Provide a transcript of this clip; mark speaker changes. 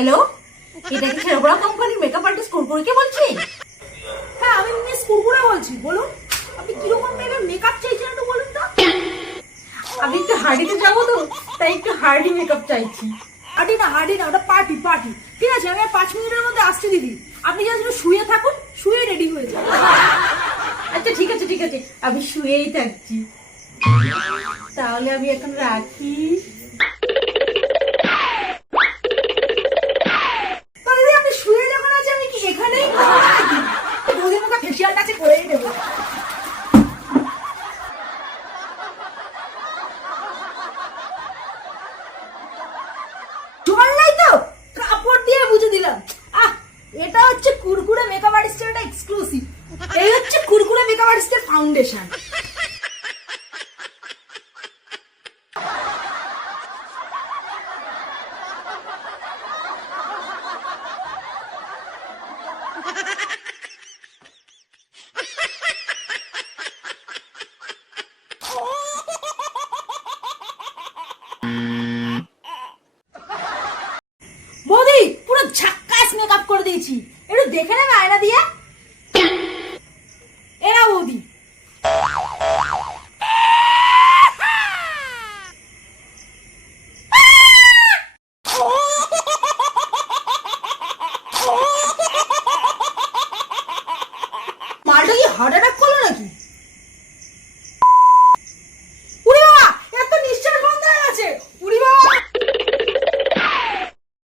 Speaker 1: Hello এটা কি শেরবড়া কোম্পানি মেকআপ আর্টিস্ট কুরকুরিকে বলছি?
Speaker 2: হ্যাঁ আমি মিস কুরকুরা বলছি বলুন। আপনি কীরকম টাইপের মেকআপ চাইছেন একটু বলুন তো।
Speaker 1: আমি একটু হার্ডিতে যাব তো তাই একটু হার্ডি মেকআপ চাইছি।
Speaker 2: হার্ডি না হার্ডি না ওটা পার্টি পার্টি ঠিক আছে আমি পাঁচ মিনিটের মধ্যে আসছি দিদি। আপনি জাস্ট একটু শুয়ে থাকুন শুয়ে রেডি হয়ে যান।
Speaker 1: আচ্ছা ঠিক আছে ঠিক আছে। আমি শুয়েই থাকছি। তাহলে আমি এখন রাখি।
Speaker 2: ফাউন্ডেশন। বৌদি পুরো ঝাক্কাস মেকআপ করে দিয়েছি। একটু দেখে নেবে আয়না দিয়ে এরা বৌদি মালটা কি হার্ট অ্যাটাক করল নাকি?